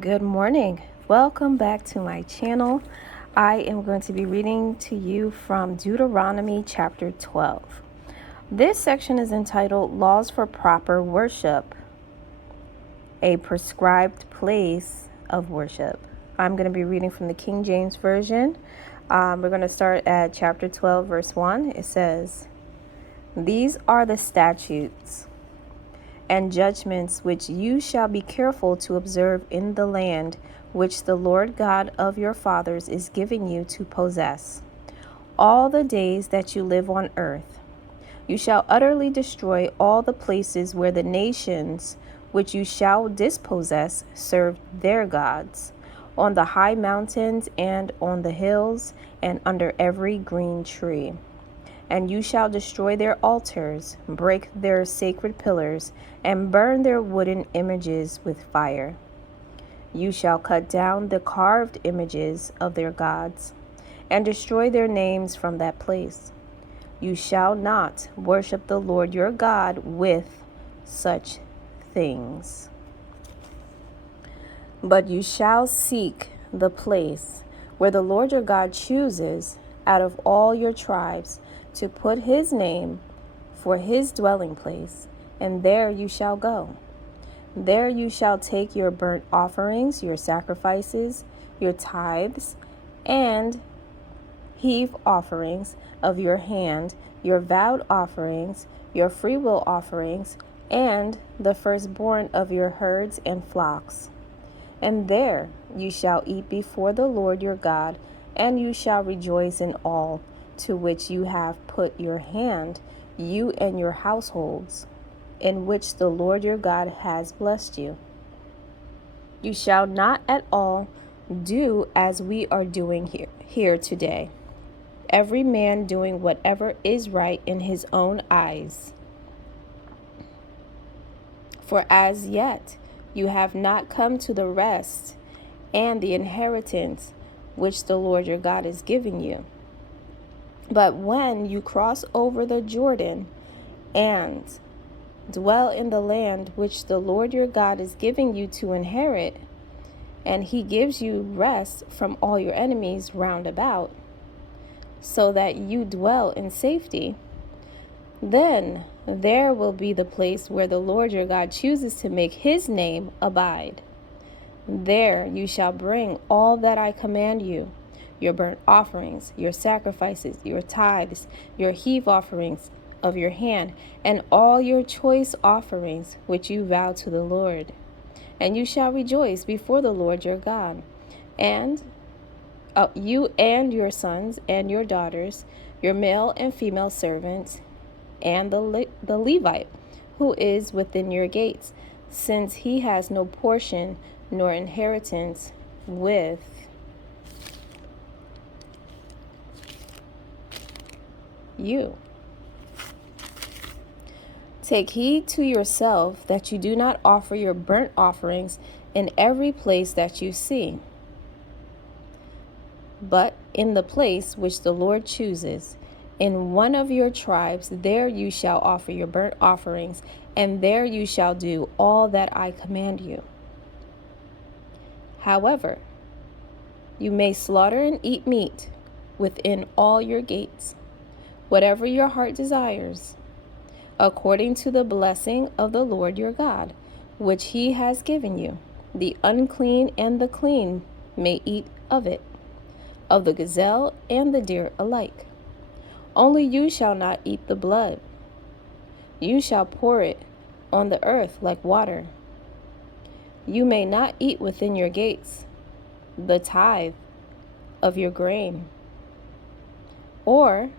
Good morning. Welcome back to my channel. I am going to be reading to you from Deuteronomy chapter 12. This section is entitled Laws for Proper Worship, a Prescribed Place of Worship. I'm going to be reading from the King James Version. We're going to start at chapter 12, verse 1. It says, "These are the statutes and judgments which you shall be careful to observe in the land which the Lord God of your fathers is giving you to possess, all the days that you live on earth. You shall utterly destroy all the places where the nations which you shall dispossess serve their gods, on the high mountains and on the hills and under every green tree. And you shall destroy their altars, break their sacred pillars, and burn their wooden images with fire. You shall cut down the carved images of their gods, and destroy their names from that place. You shall not worship the Lord your God with such things. But you shall seek the place where the Lord your God chooses out of all your tribes to put his name for his dwelling place, and there you shall go. There you shall take your burnt offerings, your sacrifices, your tithes, and heave offerings of your hand, your vowed offerings, your freewill offerings, and the firstborn of your herds and flocks. And there you shall eat before the Lord your God, and you shall rejoice in all to which you have put your hand, you and your households, in which the Lord your God has blessed you. You shall not at all do as we are doing here today, every man doing whatever is right in his own eyes. For as yet you have not come to the rest and the inheritance which the Lord your God is giving you. But when you cross over the Jordan and dwell in the land which the Lord your God is giving you to inherit, and he gives you rest from all your enemies round about, so that you dwell in safety, then there will be the place where the Lord your God chooses to make his name abide. There you shall bring all that I command you, your burnt offerings, your sacrifices, your tithes, your heave offerings of your hand, and all your choice offerings which you vow to the Lord. And you shall rejoice before the Lord your God. And you and your sons and your daughters, your male and female servants, and the Levite who is within your gates, since he has no portion nor inheritance with you. Take heed to yourself that you do not offer your burnt offerings in every place that you see, but in the place which the Lord chooses. In one of your tribes, there you shall offer your burnt offerings, and there you shall do all that I command you. However, you may slaughter and eat meat within all your gates, whatever your heart desires, according to the blessing of the Lord your God, which he has given you. The unclean and the clean may eat of it, of the gazelle and the deer alike. Only you shall not eat the blood. You shall pour it on the earth like water. You may not eat within your gates the tithe of your grain, or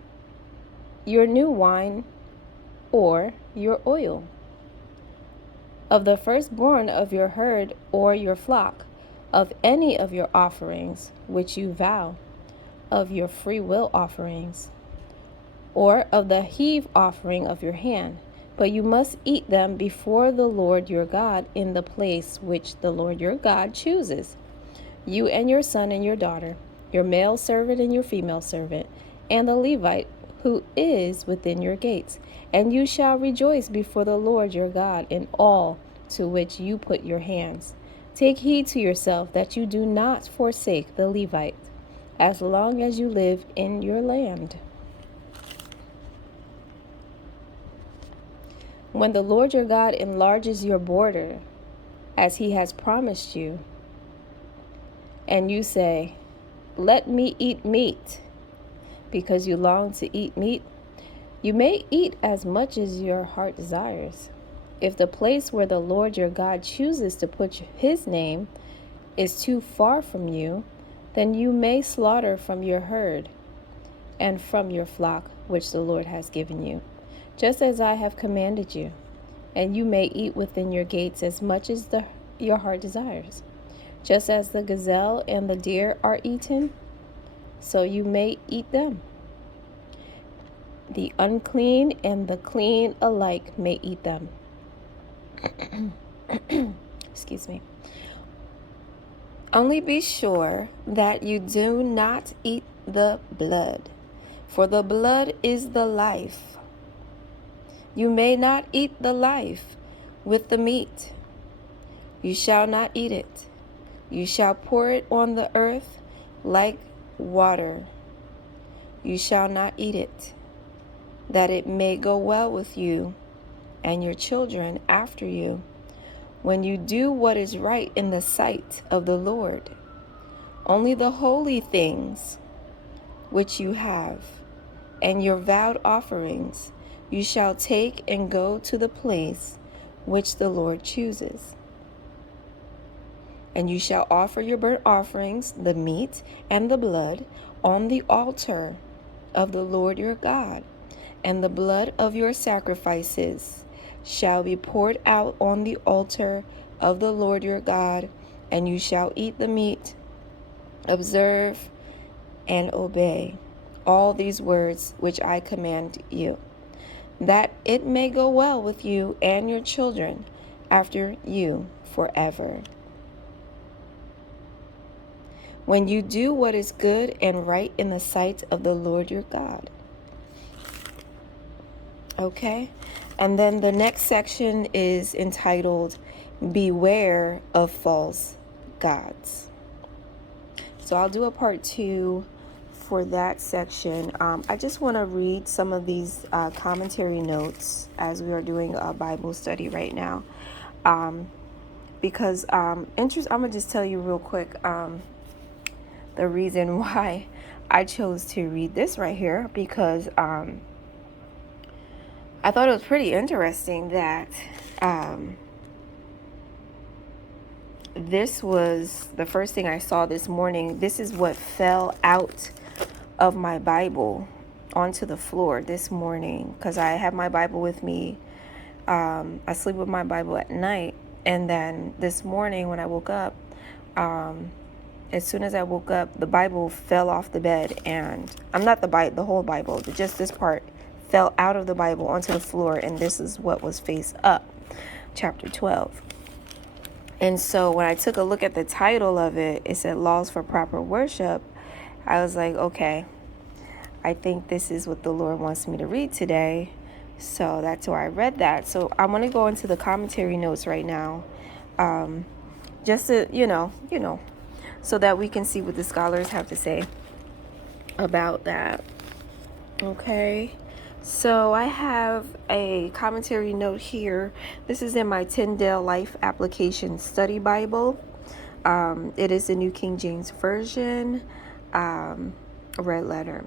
your new wine, or your oil, of the firstborn of your herd or your flock, of any of your offerings which you vow, of your free will offerings, or of the heave offering of your hand. But you must eat them before the Lord your God in the place which the Lord your God chooses, you and your son and your daughter, your male servant and your female servant, and the Levite who is within your gates. And you shall rejoice before the Lord your God in all to which you put your hands. Take heed to yourself that you do not forsake the Levite, as long as you live in your land. When the Lord your God enlarges your border, as he has promised you, and you say, "Let me eat meat," because you long to eat meat, you may eat as much as your heart desires. If the place where the Lord your God chooses to put his name is too far from you, then you may slaughter from your herd and from your flock which the Lord has given you, just as I have commanded you. And you may eat within your gates as much as your heart desires. Just as the gazelle and the deer are eaten, so you may eat them. The unclean and the clean alike may eat them. Excuse me. Only be sure that you do not eat the blood, for the blood is the life. You may not eat the life with the meat. You shall not eat it. You shall pour it on the earth like water. You shall not eat it, that it may go well with you and your children after you, when you do what is right in the sight of the Lord. Only the holy things which you have, and your vowed offerings, you shall take and go to the place which the Lord chooses. And you shall offer your burnt offerings, the meat and the blood, on the altar of the Lord your God, and the blood of your sacrifices shall be poured out on the altar of the Lord your God, and you shall eat the meat, observe and obey all these words which I command you, that it may go well with you and your children after you forever. When you do what is good and right in the sight of the Lord your God. Okay? And then the next section is entitled, Beware of False Gods. So I'll do a part 2 for that section. I just want to read some of these commentary notes as we are doing a Bible study right now. Because I'm going to just tell you real quick the reason why I chose to read this right here, because I thought it was pretty interesting that this was the first thing I saw this morning. This is what fell out of my Bible onto the floor this morning, because I have my Bible with me. I sleep with my Bible at night, and then this morning when I woke up, as soon as I woke up, the Bible fell off the bed, and I'm not the whole Bible, just this part fell out of the Bible onto the floor, and this is what was face up, chapter 12. And so when I took a look at the title of it, it said Laws for Proper Worship. I was like, okay, I think this is what the Lord wants me to read today. So that's why I read that. So I'm going to go into the commentary notes right now, just to, so that we can see what the scholars have to say about that. Okay, so I have a commentary note here. This is in my Tyndale Life Application Study Bible. It is the New King James Version, red letter.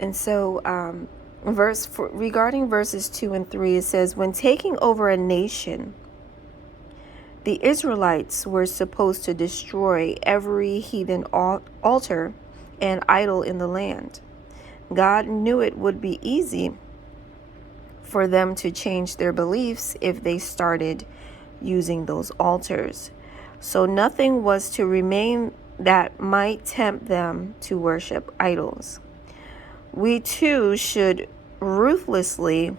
And so regarding verses 2 and 3, it says, when taking over a nation, the Israelites were supposed to destroy every heathen altar and idol in the land. God knew it would be easy for them to change their beliefs if they started using those altars. So nothing was to remain that might tempt them to worship idols. We too should ruthlessly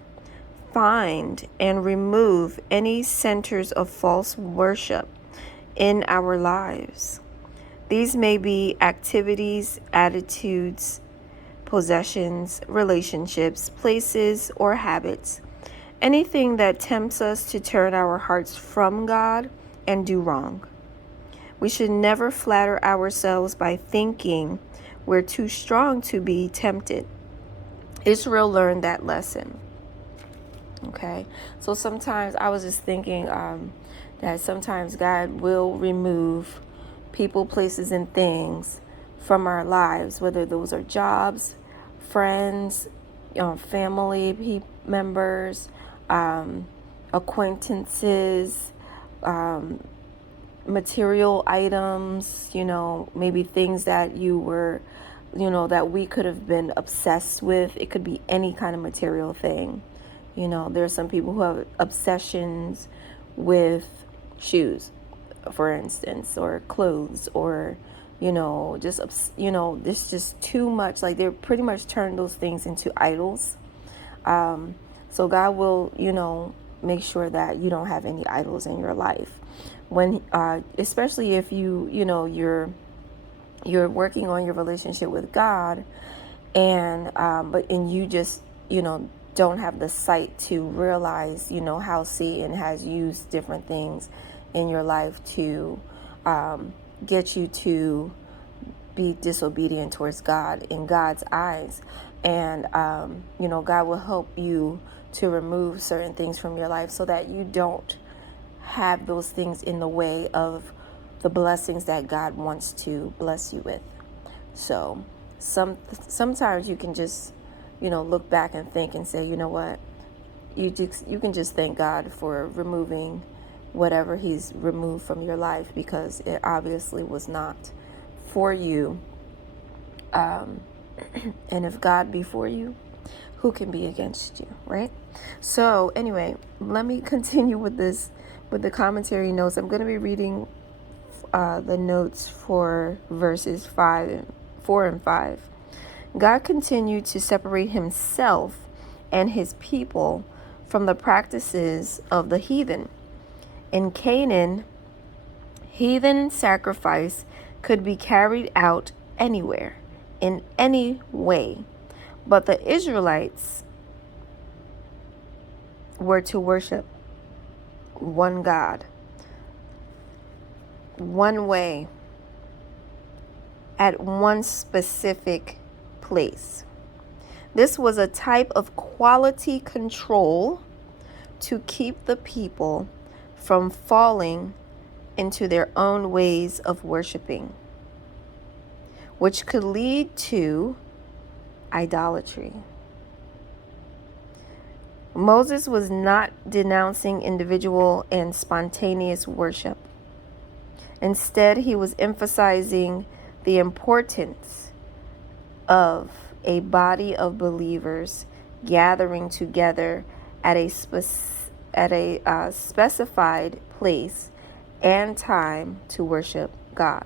find and remove any centers of false worship in our lives. These may be activities, attitudes, possessions, relationships, places, or habits. Anything that tempts us to turn our hearts from God and do wrong. We should never flatter ourselves by thinking we're too strong to be tempted. Israel learned that lesson. Okay, so sometimes I was just thinking that sometimes God will remove people, places, and things from our lives, whether those are jobs, friends, family members, acquaintances, material items, maybe things that you were, that we could have been obsessed with. It could be any kind of material thing. There are some people who have obsessions with shoes, for instance, or clothes, or, there's just too much. Like, they pretty much turn those things into idols. So God will, make sure that you don't have any idols in your life. When, especially if you're working on your relationship with God, and you just, don't have the sight to realize, how Satan has used different things in your life to get you to be disobedient towards God in God's eyes. And, God will help you to remove certain things from your life so that you don't have those things in the way of the blessings that God wants to bless you with. So sometimes you can just, look back and think and say, you know what, you can just thank God for removing whatever he's removed from your life, because it obviously was not for you. And if God be for you, who can be against you, right? So anyway, let me continue with the commentary notes. I'm going to be reading the notes for verses 4 and 5. God continued to separate himself and his people from the practices of the heathen. In Canaan, heathen sacrifice could be carried out anywhere, in any way, but the Israelites were to worship one God, one way, at one specific place. This was a type of quality control to keep the people from falling into their own ways of worshiping, which could lead to idolatry. Moses was not denouncing individual and spontaneous worship. Instead, he was emphasizing the importance of a body of believers gathering together at a specified place and time to worship God.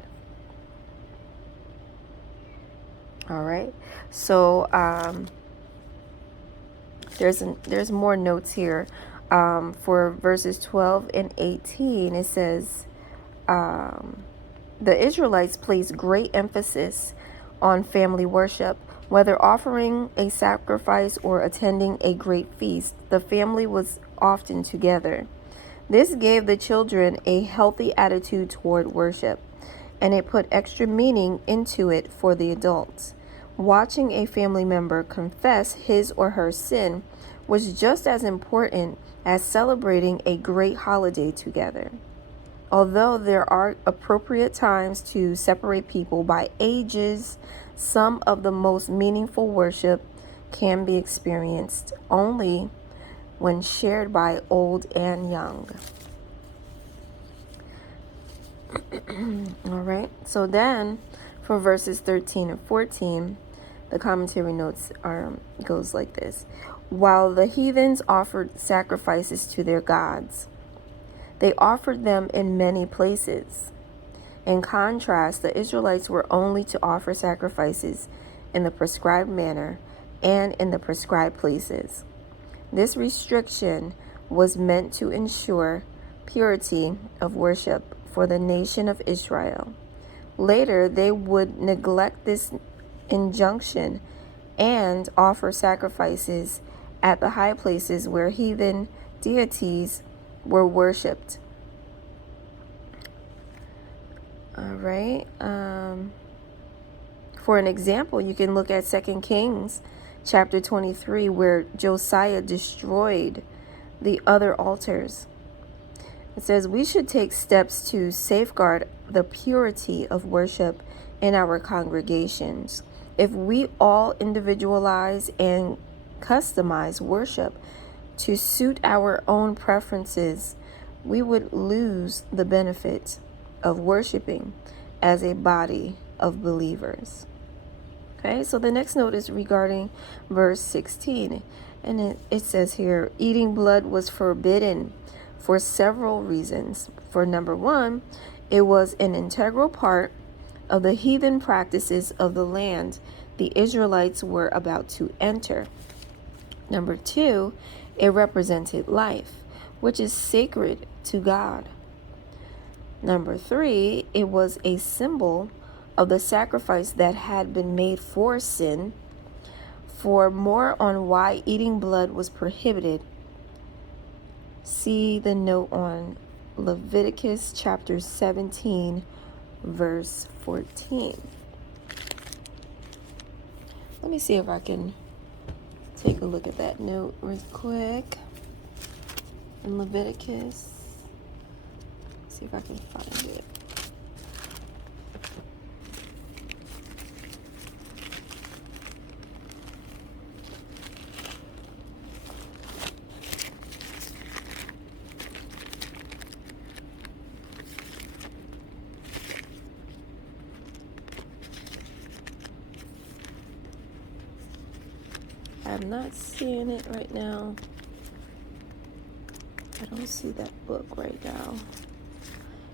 All right. So there's more notes here. For verses 12 and 18, it says, the Israelites placed great emphasis on family worship. Whether offering a sacrifice or attending a great feast, the family was often together. This gave the children a healthy attitude toward worship, and it put extra meaning into it for the adults. Watching a family member confess his or her sin was just as important as celebrating a great holiday together. Although there are appropriate times to separate people by ages, some of the most meaningful worship can be experienced only when shared by old and young. All right. So then for verses 13 and 14, the commentary notes goes like this. While the heathens offered sacrifices to their gods, they offered them in many places. In contrast, the Israelites were only to offer sacrifices in the prescribed manner and in the prescribed places. This restriction was meant to ensure purity of worship for the nation of Israel. Later, they would neglect this injunction and offer sacrifices at the high places where heathen deities were worshipped. All right. For an example, you can look at 2 Kings chapter 23, where Josiah destroyed the other altars. It says we should take steps to safeguard the purity of worship in our congregations. If we all individualize and customize worship to suit our own preferences, we would lose the benefits of worshiping as a body of believers. Okay, so the next note is regarding verse 16. And it says here, eating blood was forbidden for several reasons. For number one, it was an integral part of the heathen practices of the land the Israelites were about to enter. Number two, it represented life, which is sacred to God. Number three, it was a symbol of the sacrifice that had been made for sin. For more on why eating blood was prohibited, see the note on Leviticus chapter 17, verse 14. Let me see if I can take a look at that note real quick. In Leviticus, see if I can find it. I'm not seeing it right now. I don't see that book right now.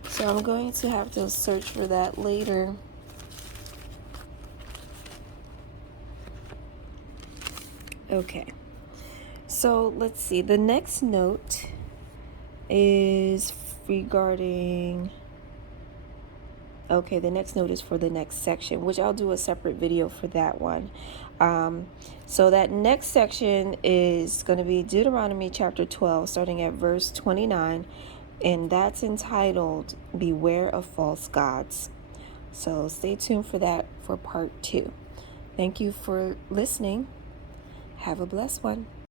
So I'm going to have to search for that later. Okay. So let's see. The next note is regarding... Okay, the next note is for the next section, which I'll do a separate video for that one. So that next section is going to be Deuteronomy chapter 12, starting at verse 29, and that's entitled Beware of False Gods. So stay tuned for that for part 2. Thank you for listening. Have a blessed one.